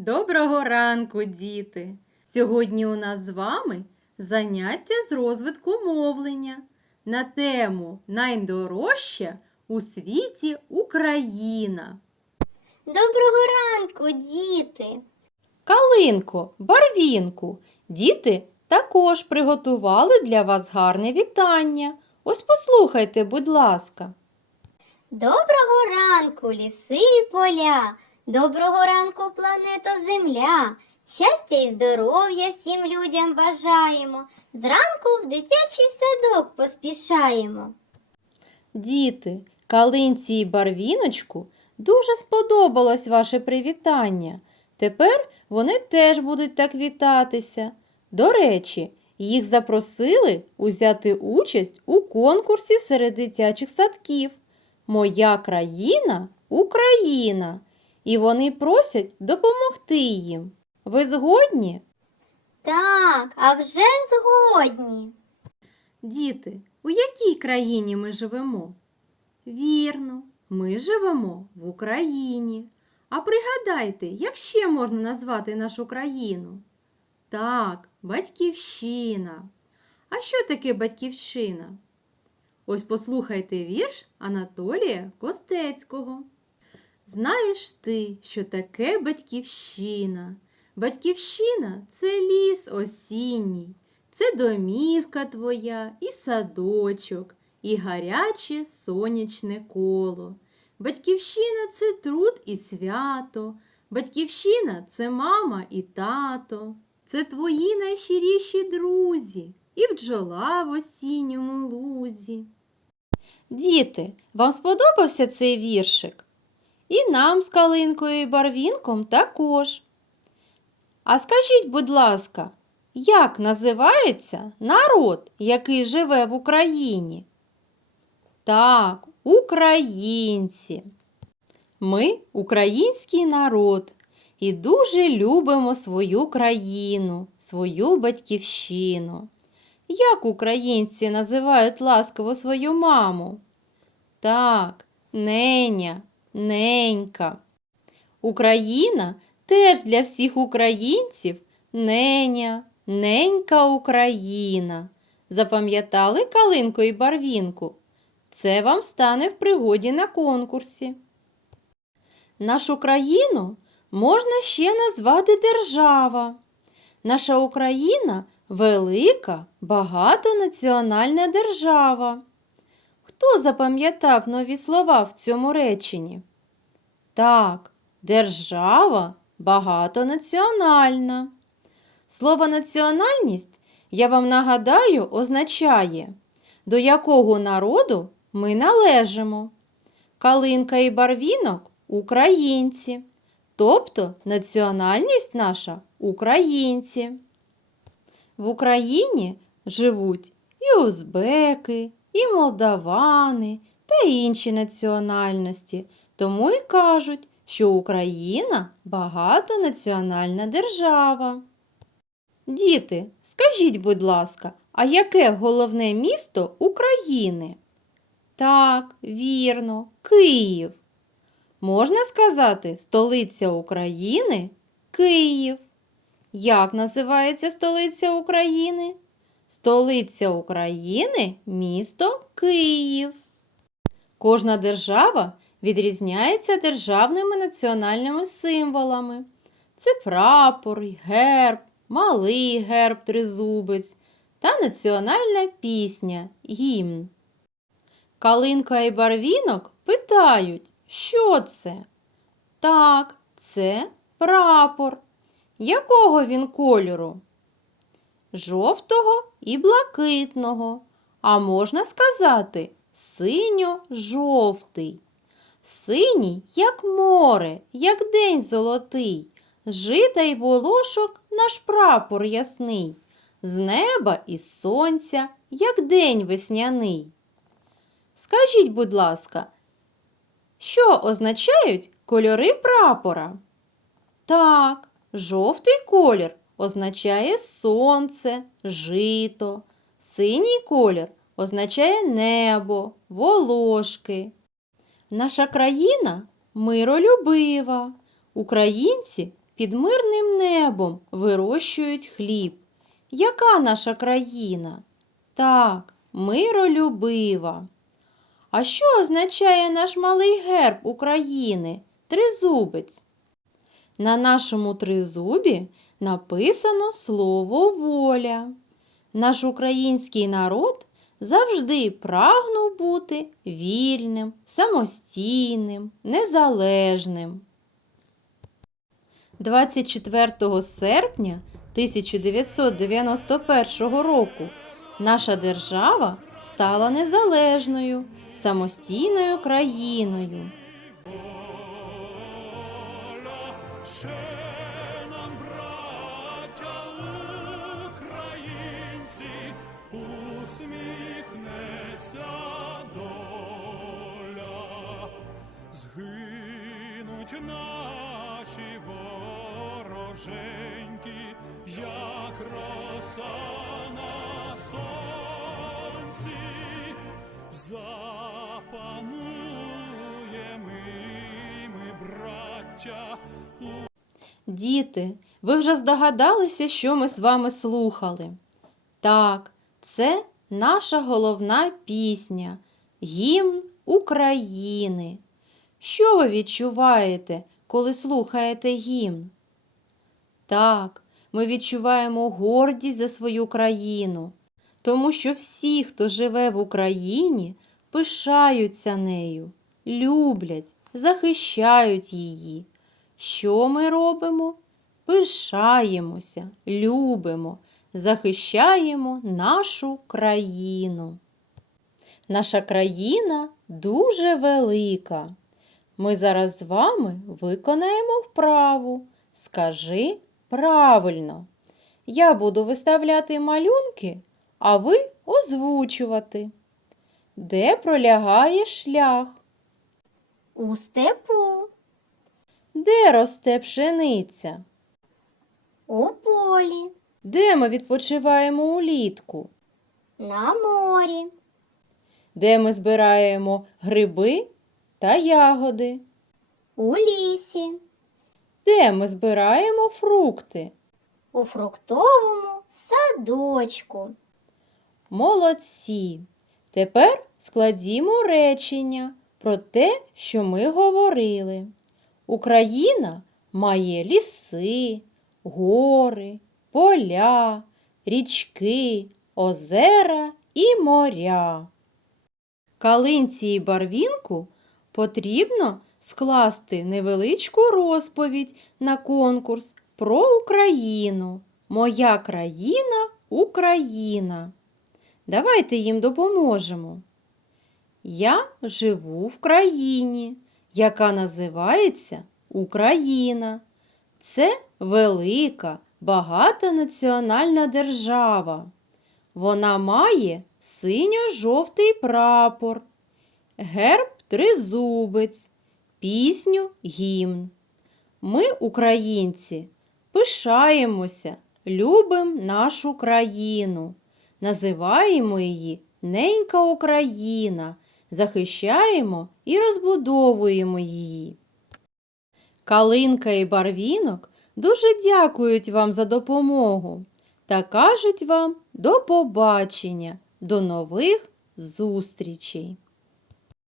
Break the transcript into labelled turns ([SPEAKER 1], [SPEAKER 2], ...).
[SPEAKER 1] Доброго ранку, діти! Сьогодні у нас з вами заняття з розвитку мовлення на тему Найдорожча у світі Україна.
[SPEAKER 2] Доброго ранку, діти!
[SPEAKER 1] Калинко, барвінку, діти також приготували для вас гарне вітання. Ось послухайте, будь ласка.
[SPEAKER 2] Доброго ранку, ліси і поля! Доброго ранку, планета Земля! Щастя і здоров'я всім людям бажаємо. Зранку в дитячий садок поспішаємо.
[SPEAKER 1] Діти, калинці і барвіночку дуже сподобалось ваше привітання. Тепер вони теж будуть так вітатися. До речі, їх запросили узяти участь у конкурсі серед дитячих садків. Моя країна Україна. І вони просять допомогти їм. Ви згодні?
[SPEAKER 2] Так, а вже ж згодні.
[SPEAKER 1] Діти, у якій країні ми живемо? Вірно, ми живемо в Україні. А пригадайте, як ще можна назвати нашу країну? Так, батьківщина. А що таке батьківщина? Ось послухайте вірш Анатолія Костецького. Знаєш ти, що таке батьківщина? Батьківщина це ліс осінній, це домівка твоя і садочок, і гаряче сонячне коло. Батьківщина це труд і свято. Батьківщина це мама і тато. Це твої найщиріші друзі і бджола в осінньому лузі. Діти, вам сподобався цей віршик? І нам з калинкою і барвінком також. А скажіть, будь ласка, як називається народ, який живе в Україні? Так, українці. Ми український народ і дуже любимо свою країну, свою батьківщину. Як українці називають ласково свою маму? Так, неня, ненька. Україна теж для всіх українців неня, ненька Україна. Запам'ятали калинку і барвінку? Це вам стане в пригоді на конкурсі. Нашу країну можна ще назвати держава. Наша Україна велика, багатонаціональна держава. Хто запам'ятав нові слова в цьому реченні? Так, держава багатонаціональна. Слово національність, я вам нагадаю, означає, до якого народу ми належимо. Калинка і барвінок українці, тобто національність наша українці. В Україні живуть і узбеки, і молдавани та інші національності, тому і кажуть, що Україна багатонаціональна держава. Діти, скажіть, будь ласка, а яке головне місто України? Так, вірно, Київ. Можна сказати, столиця України Київ. Як називається столиця України? Столиця України місто Київ. Кожна держава відрізняється державними національними символами. Це прапор, герб, малий герб тризубець та національна пісня гімн. Калинка і барвінок питають, що це? Так, це прапор. Якого він кольору? Жовтого і блакитного, а можна сказати синьо-жовтий. Синій, як море, як день золотий, жита й волошок наш прапор ясний, з неба і з сонця, як день весняний. Скажіть, будь ласка, що означають кольори прапора? Так, жовтий колір означає сонце, жито, синій колір означає небо, волошки. Наша країна миролюбива. Українці під мирним небом вирощують хліб. Яка наша країна? Так, миролюбива. А що означає наш малий герб України? Тризубець. На нашому тризубі написано слово воля. Наш український народ завжди прагнув бути вільним, самостійним, незалежним. 24 серпня 1991 року наша держава стала незалежною, самостійною країною.
[SPEAKER 3] Усміхнеться доля, згинуть наші вороженьки, як роса на сонці, запануємо ми, браття.
[SPEAKER 1] Діти, ви вже здогадалися, що ми з вами слухали? Так, це наша головна пісня Гімн України. Що ви відчуваєте, коли слухаєте гімн? Так, ми відчуваємо гордість за свою країну, тому що всі, хто живе в Україні, пишаються нею, люблять, захищають її. Що ми робимо? Пишаємося, любимо, захищаємо нашу країну. Наша країна дуже велика. Ми зараз з вами виконаємо вправу. Скажи правильно. Я буду виставляти малюнки, а ви озвучувати. Де пролягає шлях?
[SPEAKER 2] У степу,
[SPEAKER 1] Де росте пшениця?
[SPEAKER 2] у полі,
[SPEAKER 1] Де ми відпочиваємо улітку?
[SPEAKER 2] на морі,
[SPEAKER 1] Де ми збираємо гриби та ягоди?
[SPEAKER 2] у лісі,
[SPEAKER 1] Де ми збираємо фрукти?
[SPEAKER 2] у фруктовому садочку.
[SPEAKER 1] Молодці! Тепер складімо речення про те, що ми говорили. Україна має ліси, гори, поля, річки, озера і моря. Калинці і барвінку потрібно скласти невеличку розповідь на конкурс про Україну. Моя країна Україна. Давайте їм допоможемо. Я живу в країні, яка називається Україна. Це велика, багатонаціональна держава. Вона має синьо-жовтий прапор, герб тризубець, пісню гімн. Ми, українці, пишаємося, любимо нашу країну, називаємо її Ненька Україна, захищаємо і розбудовуємо її. Калинка і барвінок дуже дякують вам за допомогу та кажуть вам до побачення, до нових зустрічей!